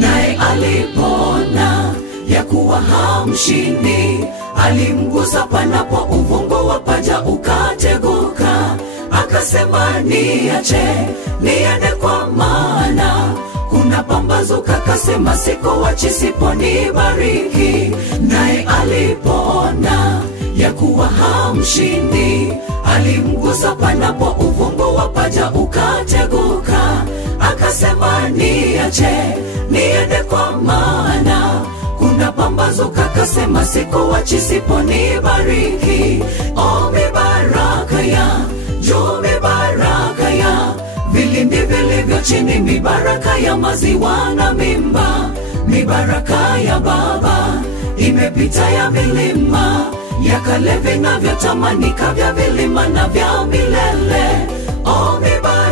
naye alipona ya kuwa hamshindi, alimgusa panapo uvungu wa paja ukateguka. Akasema niache niende, kwa maana kuna pambazuka. Akasema sikuachi siponibariki, naye alipona ya kuwa hamshindi, alimgusa panapo uvungu wa paja ukateguka. Akasema niache niende, kwa maana kuna pambazuka. Akasema sikuachi siponibariki. O mibaraka ya juu, mibaraka ya vilindi vilivyo chini, mibaraka ya maziwa na mimba, mibaraka ya Baba imepita ya milima, ya kale vinavyotamanika vya vilima na vya milele. O mibaraka